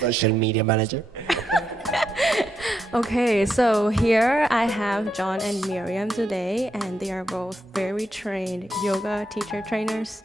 Social media manager. Okay, so here I have John and Miryam today, and they are both very trained yoga teacher trainers.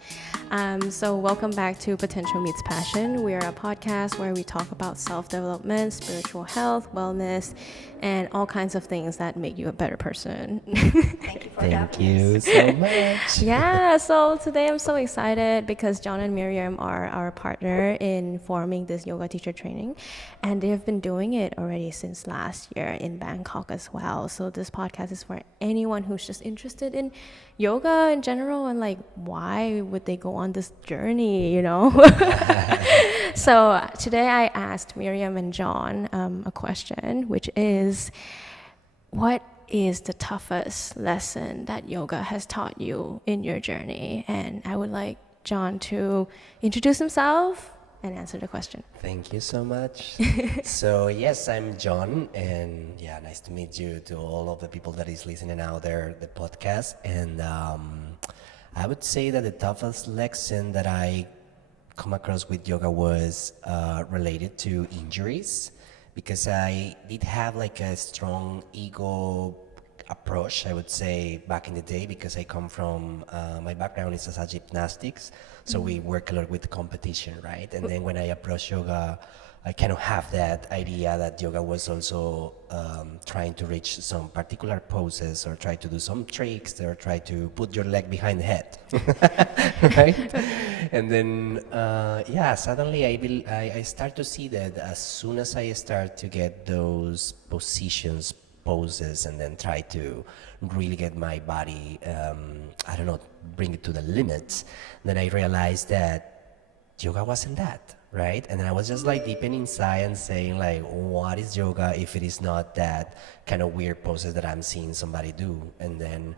So welcome back to Potential Meets Passion. We are a podcast where we talk about self-development, spiritual health, wellness, and all kinds of things that make you a better person. Thank you for Thank having you us. so much. Yeah, so today I'm so excited because John and Miryam are our partner in forming this yoga teacher training, and they have been doing it already since last year in Bangkok as well. So this podcast is for anyone who's just interested in yoga in general and like why would they go on this journey, you know? So today I asked Miryam and John a question, which is, what is the toughest lesson that yoga has taught you in your journey? And I would like John to introduce himself and answer the question. Thank you so much. So yes, I'm John, and yeah, nice to meet you to all of the people that is listening out there, the podcast. And I would say that the toughest lesson that I come across with yoga was related to injuries, because I did have like a strong ego approach, I would say, back in the day, because I come from, my background is as gymnastics, so we work a lot with competition, right? And then when I approach yoga, I kind of have that idea that yoga was also trying to reach some particular poses or try to do some tricks or try to put your leg behind the head, right? And then, yeah, suddenly I start to see that as soon as I start to get those positions, poses, and then try to really get my body, I don't know, bring it to the limits, then I realized that yoga wasn't that, right? And I was just like deep inside and saying like, what is yoga if it is not that kind of weird poses that I'm seeing somebody do? And then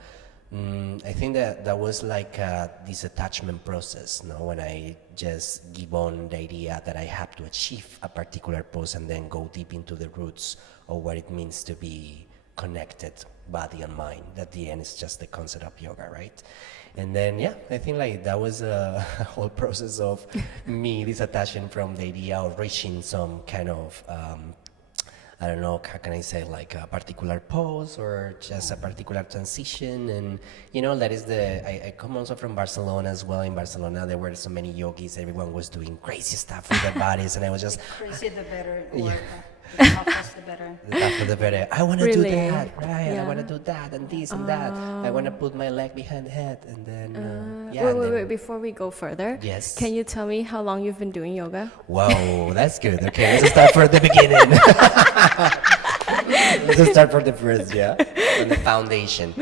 I think that was like this attachment process, no? When I just give on the idea that I have to achieve a particular pose and then go deep into the roots of what it means to be connected, body and mind. At the end, it's just the concept of yoga, right? And then, yeah, I think like that was a whole process of me disattaching from the idea of reaching some kind of I don't know, how can I say, like a particular pose or just a particular transition. And, you know, that is I come also from Barcelona as well. In Barcelona, there were so many yogis. Everyone was doing crazy stuff with their bodies. And I was just... The crazier the better, or Yeah. the toughest the better. The tougher the better. I want to do Really? that, right? I Yeah. want to do that and this and that. I want to put my leg behind the head. And then, yeah. Wait, and wait, then- wait, before we go further, Yes. can you tell me how long you've been doing yoga? Whoa, that's good. Okay, let's start from the beginning. Let's start from the first, yeah, from the foundation.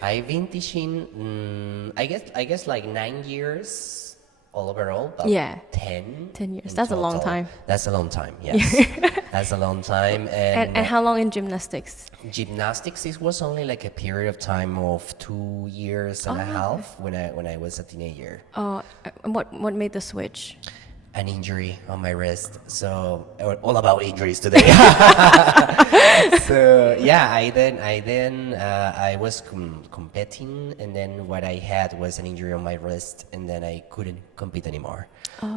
I've been teaching, I guess like 9 years all overall. But Yeah. 10. 10 years. in That's a long total. time. That's a long time. Yes, that's a long time. And how long in gymnastics? Gymnastics, it was only like a period of time of 2 years and a half when I was a teenager. What made the switch? An injury on my wrist, so all about injuries today. So yeah, I was competing, and then what I had was an injury on my wrist, and then I couldn't compete anymore.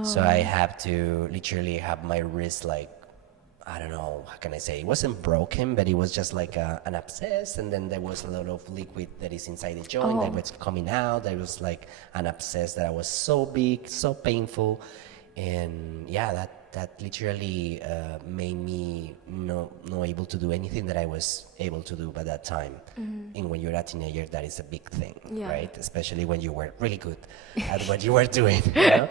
So I had to literally have my wrist like, I don't know, how can I say? It wasn't broken, but it was just like an abscess, and then there was a lot of liquid that is inside the joint that was coming out. There was like an abscess that was so big, so painful. And yeah, that literally made me not able to do anything that I was able to do by that time. And when you're a teenager, that is a big thing, Yeah. right? Especially when you were really good at what you were doing. You know?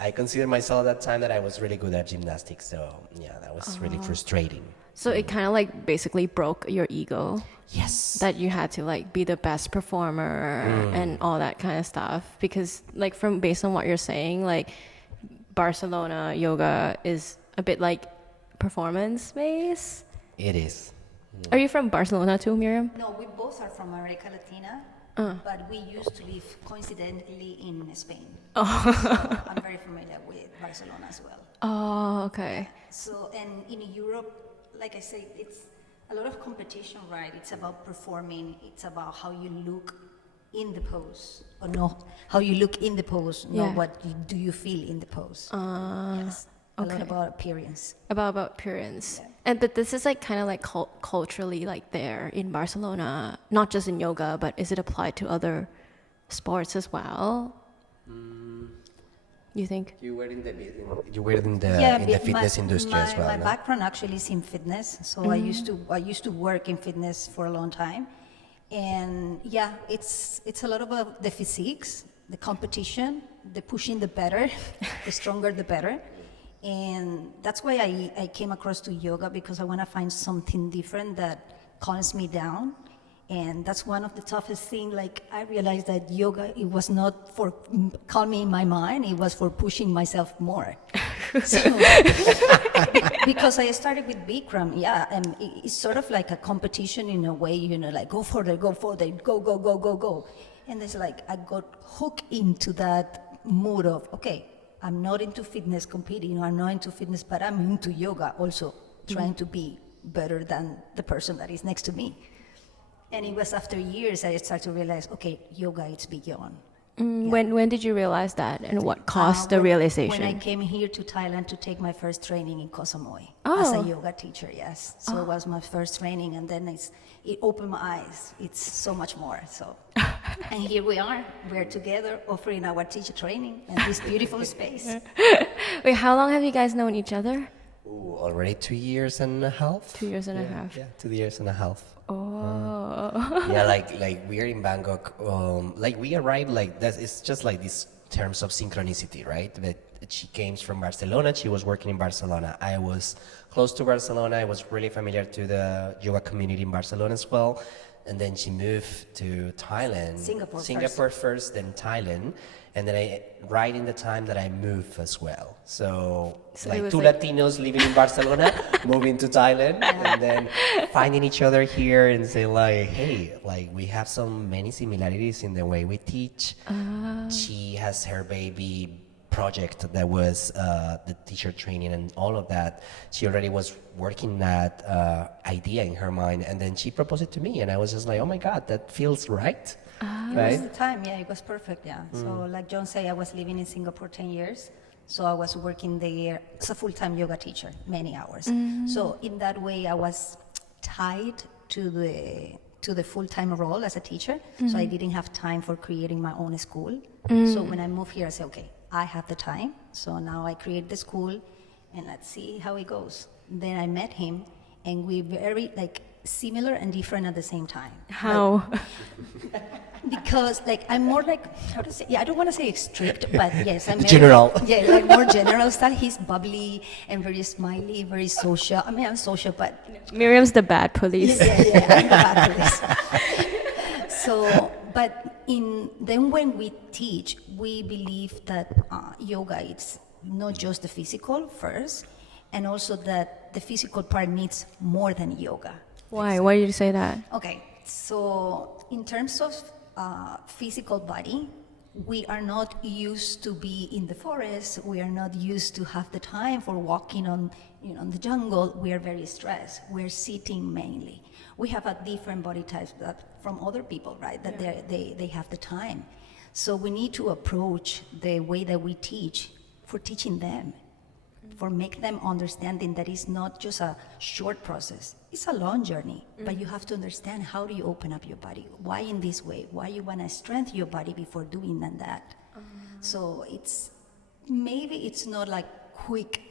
I consider myself at that time that I was really good at gymnastics. So yeah, that was really frustrating. So it kind of like basically broke your ego. Yes. That you had to like be the best performer and all that kind of stuff. Because like based on what you're saying, like Barcelona yoga is a bit like performance based. It is. Are you from Barcelona too, Miryam? No, we both are from America Latina, but we used to live coincidentally in Spain. So I'm very familiar with Barcelona as well. Oh, okay. So, and in Europe, like I said, it's a lot of competition, right? It's about performing. It's about how you look in the pose, or no, how you look in the pose, Yeah. not what do you feel in the pose. Yes. a lot Okay. about appearance. About appearance. And but this is like kind of like culturally like there in Barcelona, not just in yoga, but is it applied to other sports as well? You think? You were in the fitness industry as well, my no? background actually is in fitness, so I used to work in fitness for a long time, and yeah, it's a lot about the physiques, the competition, the pushing the better, the stronger the better, and that's why I came across to yoga, because I want to find something different that calms me down. And that's one of the toughest things. Like, I realized that yoga, it was not for calming my mind, it was for pushing myself more. So, because I started with Bikram, yeah, and it's sort of like a competition in a way, like go further, go, go. And it's like I got hooked into that mood of, okay, I'm not into fitness competing, I'm not into fitness, but I'm into yoga also, trying to be better than the person that is next to me. And it was after years I started to realize, okay, yoga, it's beyond. When did you realize that, and what caused the realization? When I came here to Thailand to take my first training in Koh Samui as a yoga teacher, yes. So it was my first training, and then it opened my eyes. It's so much more. So, and here we are. We're together offering our teacher training in this beautiful space. Wait, how long have you guys known each other? Ooh, already 2 years and a half? 2 years and a half. Yeah, 2 years and a half. Oh. Yeah, like we're in Bangkok. Like we arrived like that. It's just like this terms of synchronicity, right? But she came from Barcelona. She was working in Barcelona. I was close to Barcelona. I was really familiar to the yoga community in Barcelona as well. And then she moved to Thailand. Singapore first, then Thailand. And then right in the time that I moved as well. So like two Latinos living in Barcelona, moving to Thailand, and then finding each other here and say like, hey, like we have so many similarities in the way we teach. She has her baby project that was the teacher training and all of that. She already was working that idea in her mind, and then she proposed it to me, and I was just like, oh my God, that feels right. It was the time, yeah, it was perfect, yeah. So like John said, I was living in Singapore 10 years. So I was working there as a full-time yoga teacher, many hours. So in that way, I was tied to the full-time role as a teacher. So I didn't have time for creating my own school. So when I moved here, I said, okay, I have the time. So now I create the school, and let's see how it goes. Then I met him, and we very similar and different at the same time. How? Because I'm more how to say, I don't want to say strict, but yes, I'm general. Yeah, like more general style. He's bubbly and very smiley, very social. I mean, I'm social, but Miriam's the bad police. yeah, I'm the bad police. So, but then when we teach, we believe that yoga, it's not just the physical first, and also that the physical part needs more than yoga. Why? Why did you say that? Okay, so in terms of physical body, we are not used to be in the forest. We are not used to have the time for walking on the jungle. We are very stressed. We're sitting mainly. We have a different body types from other people, right? That they have the time. So we need to approach the way that we teach for teaching them, for make them understanding that it's not just a short process. It's a long journey, but you have to understand how do you open up your body? Why in this way? Why you want to strengthen your body before doing that? So maybe it's not like quick,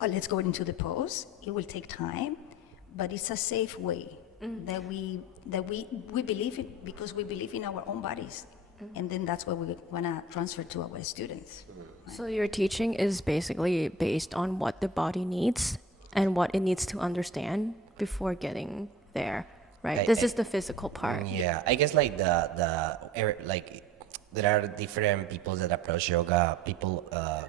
let's go into the pose. It will take time, but it's a safe way that we believe it, because we believe in our own bodies. And then that's what we want to transfer to our students. So your teaching is basically based on what the body needs and what it needs to understand before getting there, right? This is the physical part. Yeah, I guess like there are different people that approach yoga. People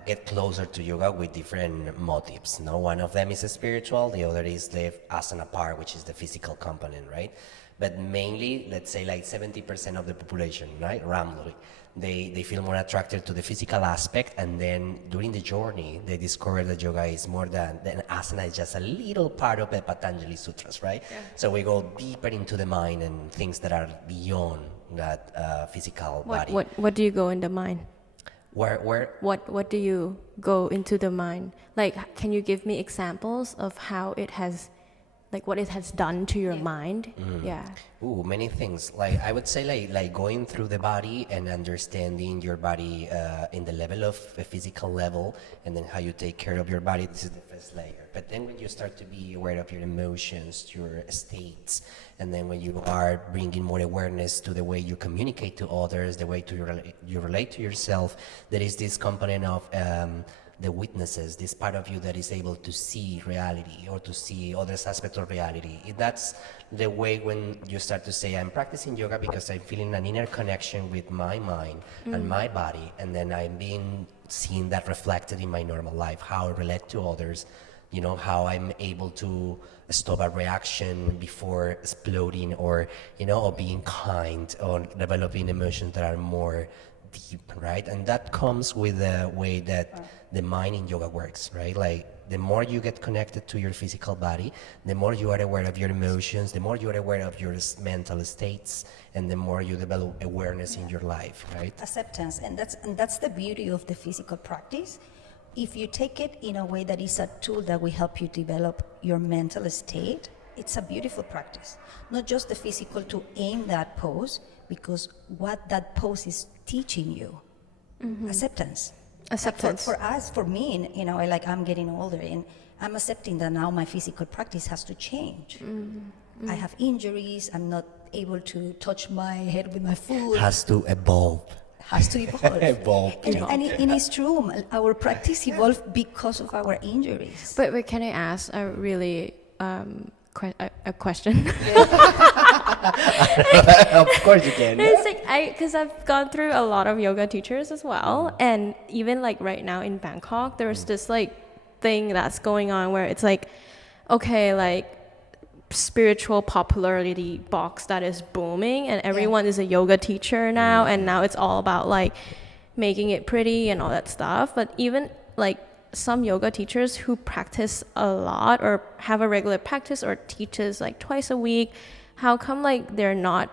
get closer to yoga with different motives. No, one of them is spiritual. The other is the asana part, which is the physical component, right? But mainly, let's say like 70% of the population, right, roughly, they feel more attracted to the physical aspect, and then during the journey, they discover that yoga is more than asana is just a little part of the Patanjali Sutras, right? Yeah. So we go deeper into the mind and things that are beyond that physical body. What do you go in the mind? What do you go into the mind? Like, can you give me examples of how it has, like what it has done to your mind? Yeah. Ooh, many things. Like I would say, like going through the body and understanding your body in the level of a physical level, and then how you take care of your body. This is the first layer. But then when you start to be aware of your emotions, your states, and then when you are bringing more awareness to the way you communicate to others, the way you relate to yourself, there is this component of the witnesses, this part of you that is able to see reality or to see other aspects of reality. That's the way when you start to say, I'm practicing yoga because I'm feeling an inner connection with my mind and my body, and then I'm seeing that reflected in my normal life, how I relate to others, you know, how I'm able to stop a reaction before exploding, or, you know, or being kind, or developing emotions that are more deep, right? And that comes with the way that the mind in yoga works, right? Like the more you get connected to your physical body, the more you are aware of your emotions, the more you are aware of your mental states, and the more you develop awareness in your life, right? Acceptance, and that's the beauty of the physical practice. If you take it in a way that is a tool that will help you develop your mental state, it's a beautiful practice. Not just the physical to aim that pose, because what that pose is teaching you, acceptance. Acceptance. For us, for me, you know, I'm getting older, and I'm accepting that now my physical practice has to change. I have injuries. I'm not able to touch my head with my foot. Has to evolve. Has to evolve. Evolve. And it's true. Our practice evolved because of our injuries. But can I ask a really a question? Of course you can. It's like because I've gone through a lot of yoga teachers as well, and even like right now in Bangkok, there's this like thing that's going on where it's like, okay, like spiritual popularity box that is booming, and everyone is a yoga teacher now, and now it's all about like making it pretty and all that stuff. But even like some yoga teachers who practice a lot or have a regular practice or teaches like twice a week, how come like they're not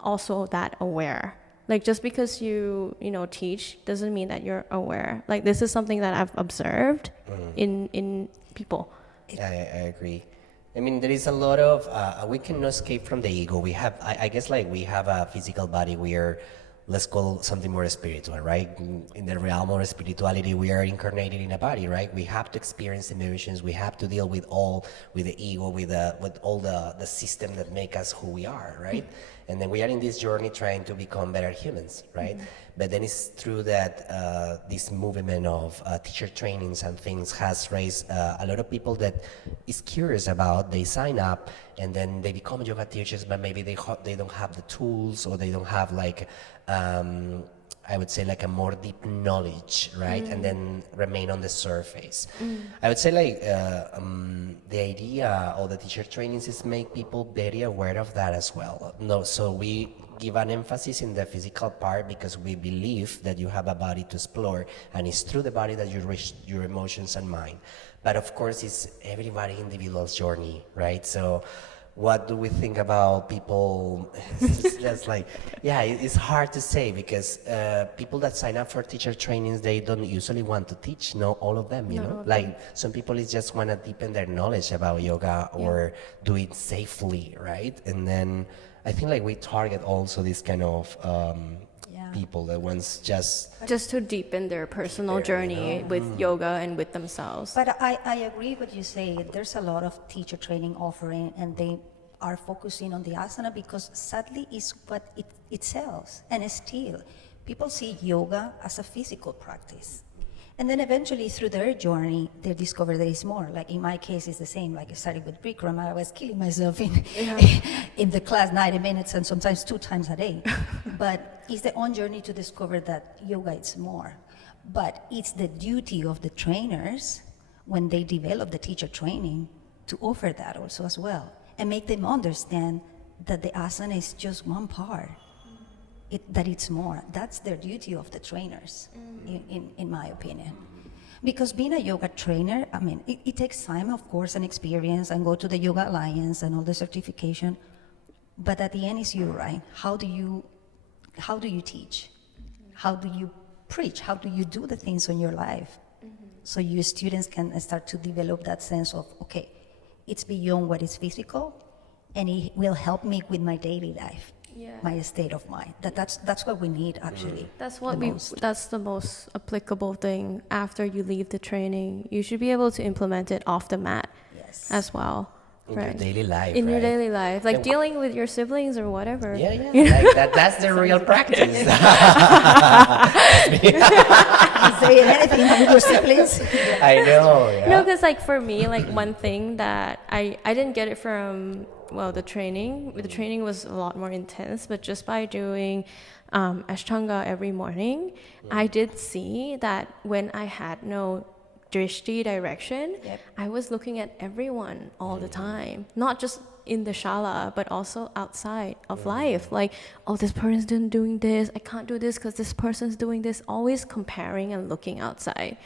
also that aware? Like just because you know teach doesn't mean that you're aware. Like this is something that I've observed in people. I agree. I mean, there is a lot of we cannot escape from the ego. We have, I guess, like we have a physical body. We are, let's call something more spiritual, right? In the realm of spirituality, we are incarnated in a body, right? We have to experience emotions. We have to deal with the ego, with all the system that make us who we are, right? And then we are in this journey trying to become better humans, right? But then it's true that this movement of teacher trainings and things has raised a lot of people that is curious about. They sign up and then they become yoga teachers, but maybe they don't have the tools, or they don't have like I would say like a more deep knowledge, right? And then remain on the surface. I would say like the idea of the teacher trainings is make people very aware of that as well. No, so we give an emphasis in the physical part because we believe that you have a body to explore, and it's through the body that you reach your emotions and mind. But of course, it's everybody individual's journey, right? So what do we think about people? It's just like, yeah, it's hard to say because people that sign up for teacher trainings, they don't usually want to teach, no, all of them, you know? Like some people is just want to deepen their knowledge about yoga or do it safely, right? And then I think like we target also this kind of people that wants just to deepen their personal journey with yoga and with themselves. But I agree with you say. There's a lot of teacher training offering, and they are focusing on the asana because sadly is what it sells. And still, people see yoga as a physical practice. And then eventually through their journey, they discover there is more. Like in my case, it's the same. Like I started with Bikram, I was killing myself in the class 90 minutes and sometimes 2 times a day. But it's their own journey to discover that yoga is more. But it's the duty of the trainers when they develop the teacher training to offer that also as well and make them understand that the asana is just one part. That it's more. That's their duty of the trainers, in my opinion. Because being a yoga trainer, I mean, it takes time, of course, and experience, and go to the Yoga Alliance and all the certification. But at the end, it's you, right? How do you teach? How do you preach? How do you do the things in your life? So your students can start to develop that sense of, okay, it's beyond what is physical, and it will help me with my daily life, my state of mind. That's what we need, actually. That's the most applicable thing. After you leave the training, you should be able to implement it off the mat as well. In your daily life, in your right? daily life, like dealing with your siblings or whatever. Like that's the real practice. Saying anything with your siblings. I know. Yeah. No, because like for me, like one thing that I didn't get it from the training. The training was a lot more intense, but just by doing Ashtanga every morning, I did see that when I had no drishti direction, I was looking at everyone all the time, not just in the shala, but also outside of life. Like, oh, this person's doing this, I can't do this because this person's doing this. Always comparing and looking outside,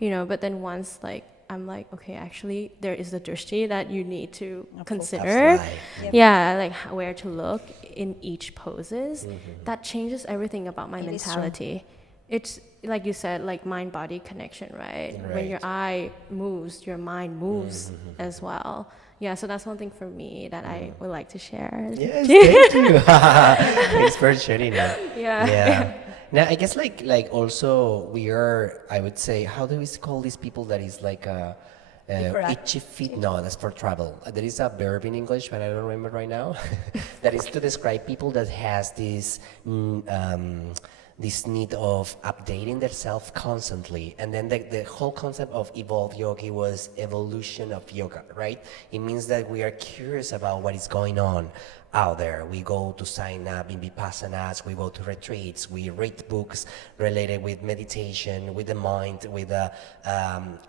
but then once like I'm like, okay, actually there is the drishti that you need to consider. Like where to look in each poses. That changes everything about my mentality. It's like you said, like mind-body connection, right? When your eye moves, your mind moves as well. Yeah, so that's one thing for me that I would like to share. Yes, thank you. Thanks for sharing that. Yeah. Now, I guess like also we are, I would say, how do we call these people that is like itchy feet? No, that's for travel. There is a verb in English, but I don't remember right now. That is to describe people that has this this need of updating themselves constantly. And then the whole concept of evolve yogi was evolution of yoga, right? It means that we are curious about what is going on out there. We go to sign up in vipassanas, we go to retreats, we read books related with meditation, with the mind, with the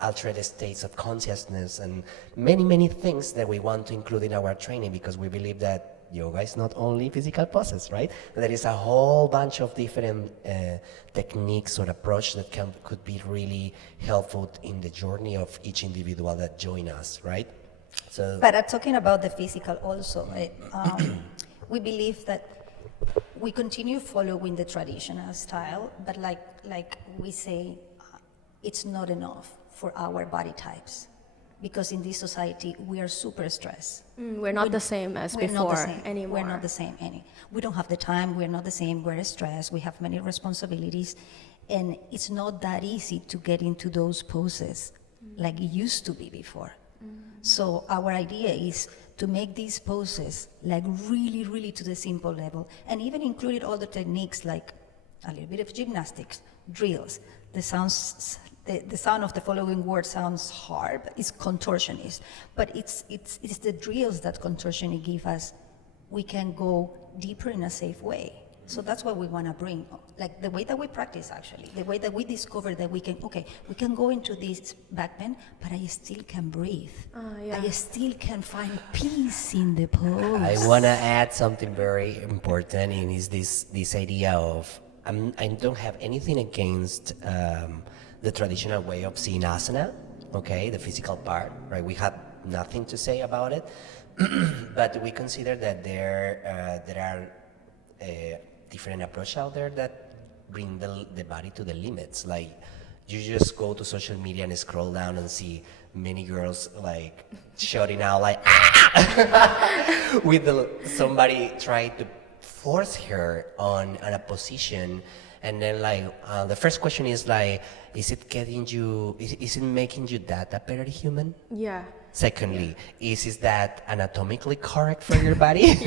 altered states of consciousness, and many things that we want to include in our training, because we believe that yoga is not only physical poses, right? There is a whole bunch of different techniques or approach that could be really helpful in the journey of each individual that join us, right? So, but talking about the physical also, we believe that we continue following the traditional style, but like we say, it's not enough for our body types. Because in this society, we are super stressed. We're not the same as before anymore. We're not the same we don't have the time, we're not the same, we're stressed, we have many responsibilities, and it's not that easy to get into those poses like it used to be before. So our idea is to make these poses like really to the simple level, and even included all the techniques like a little bit of gymnastics, drills. The sound of the following word sounds hard, but it's contortionist. But it's the drills that contortionists give us. We can go deeper in a safe way. So that's what we want to bring. Like the way that we practice, actually. The way that we discover that we can go into this back bend, but I still can breathe. I still can find peace in the pose. I want to add something very important, and is this idea of, I don't have anything against the traditional way of seeing asana, okay, the physical part, right? We have nothing to say about it, but we consider that there are different approaches out there that bring the body to the limits. Like, you just go to social media and scroll down and see many girls like shouting out like with somebody trying to force her on a position. And then the first question is like, is it making you that a better human? Yeah. Secondly, is that anatomically correct for your body?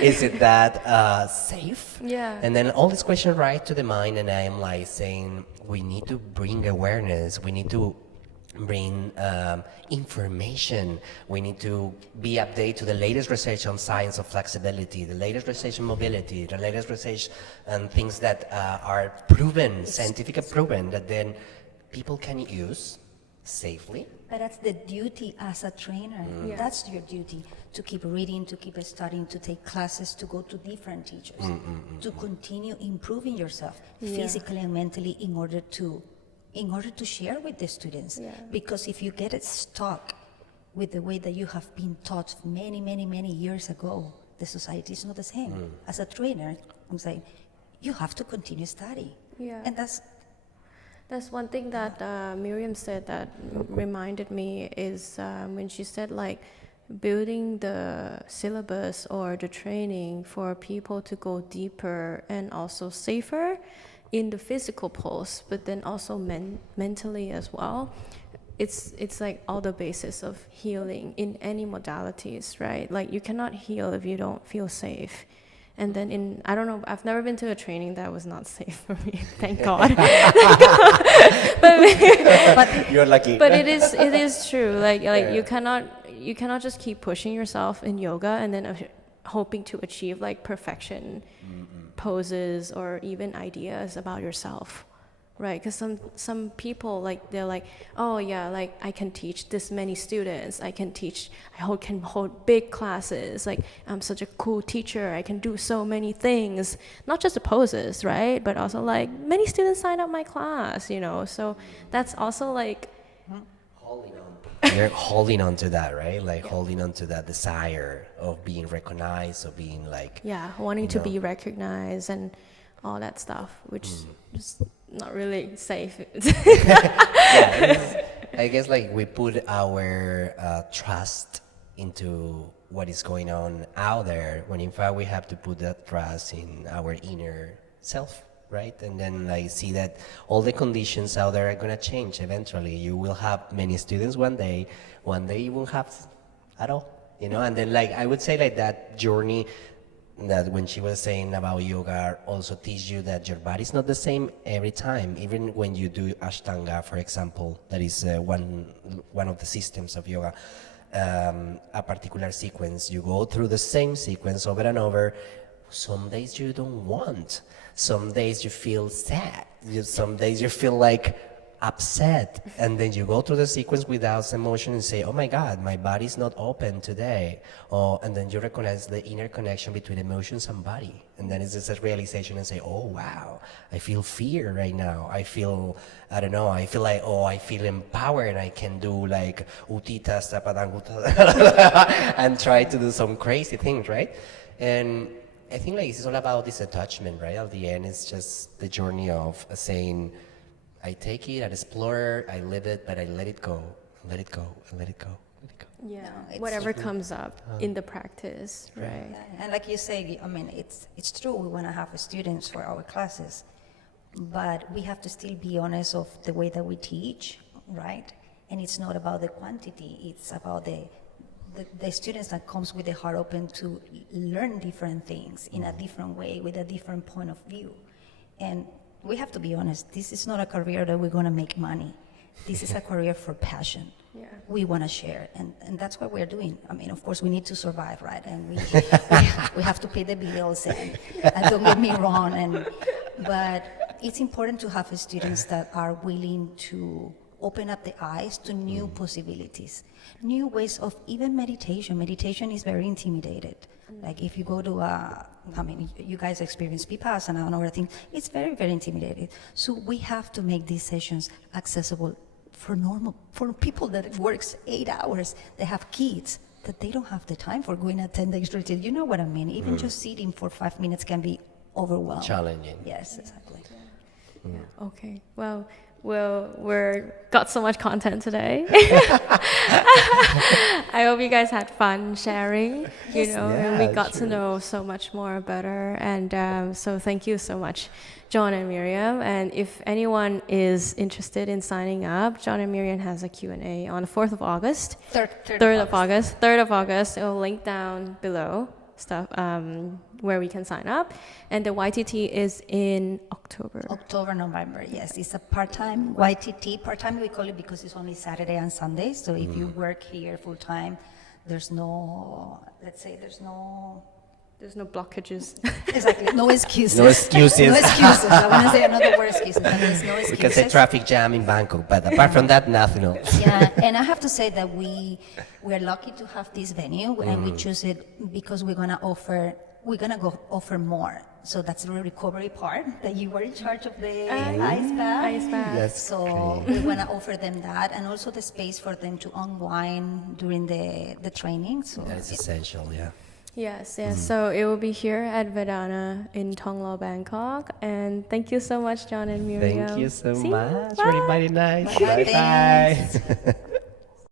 Is it that safe? Yeah. And then all these questions right to the mind, and I am like saying, we need to bring awareness, we need to bring information, we need to be updated to the latest research on science of flexibility, the latest research on mobility, the latest research on things that are proven, scientifically proven, that then people can use safely. But that's the duty as a trainer. That's your duty, to keep reading, to keep studying, to take classes, to go to different teachers, to continue improving yourself physically and mentally in order to share with the students. Because if you get stuck with the way that you have been taught many years ago, the society is not the same. As a trainer, I'm saying, you have to continue studying. And that's That's one thing that Miriam said that reminded me is when she said like building the syllabus or the training for people to go deeper and also safer in the physical pose, but then also mentally as well. It's like all the basis of healing in any modalities, right? Like you cannot heal if you don't feel safe. And then I don't know, I've never been to a training that was not safe for me, thank God. but You're lucky. but it is true. Like you cannot just keep pushing yourself in yoga and then hoping to achieve like perfection poses or even ideas about yourself. Right, because some people like they're like, oh yeah, like I can teach this many students. I can hold big classes. Like I'm such a cool teacher. I can do so many things, not just the poses, right? But also like many students sign up my class, you know. So that's also like Holding on. You're holding on to that, right? Like holding on to that desire of being recognized, of being like wanting to be recognized and all that stuff, which is not really safe. I guess like we put our trust into what is going on out there, when in fact we have to put that trust in our inner self, right? And then like see that all the conditions out there are gonna change eventually. You will have many students one day you won't have at all, you know. And then like I would say like that journey, that when she was saying about yoga also teach you that your body's not the same every time. Even when you do Ashtanga, for example, that is one of the systems of yoga, a particular sequence, you go through the same sequence over and over. Some days you don't want, some days you feel sad, some days you feel like upset, and then you go through the sequence without emotion and say, oh my God, my body's not open today. And then you recognize the inner connection between emotions and body. And then it's just a realization and say, oh wow, I feel fear right now. I feel, I don't know, I feel like, oh, I feel empowered. I can do like utita, and try to do some crazy things, right? And I think like it's all about this attachment, right? At the end, it's just the journey of saying, I take it, I explore, I live it, but I let it go, let it go, and let it go, let it go. Yeah, No, whatever comes up in the practice, right? Yeah, and like you say, I mean, it's true. We want to have students for our classes, but we have to still be honest of the way that we teach, right? And it's not about the quantity; it's about the students that comes with the heart open to learn different things in a different way with a different point of view. And we have to be honest. This is not a career that we're going to make money. This is a career for passion. Yeah. We want to share, and that's what we're doing. I mean, of course, we need to survive, right? And we have to pay the bills, and don't get me wrong. But it's important to have students that are willing to open up the eyes to new possibilities, new ways of even meditation. Meditation is very intimidated. Like if you go to I mean, you guys experience Vipassana and other things, it's very, very intimidating. So we have to make these sessions accessible for people that works 8 hours, they have kids, that they don't have the time for going at 10 days retreat. You know what I mean? Even just sitting for 5 minutes can be overwhelming. Challenging. Yes, exactly. Yeah. Okay. Well, we're got so much content today. I hope you guys had fun sharing, you know, and we got to know so much more better. And so thank you so much, John and Miryam. And if anyone is interested in signing up, John and Miryam has a Q&A on the 4th of August. 3rd of August. 3rd of August. It will link down below stuff where we can sign up, and the YTT is in October, November. Yes, it's a part-time YTT. Part-time we call it because it's only Saturday and Sunday. So if you work here full-time, there's no, let's say there's no blockages. Exactly, no excuses. No excuses. No excuses. I want to say another word, excuses, but there's no excuses. We can say traffic jam in Bangkok, but apart from that, nothing else. Yeah, and I have to say that we're lucky to have this venue, and we choose it because we're gonna offer more. So that's the recovery part, that you were in charge of the ice bath. Yes. So we want to offer them that, and also the space for them to unwind during the training. So That is essential, yeah. Yes, yes. So it will be here at Vedana in Thonglo, Bangkok. And thank you so much, John and Miriam. Thank you so See you. much. Bye. Very, very nice. Bye-bye. Bye bye. Thanks.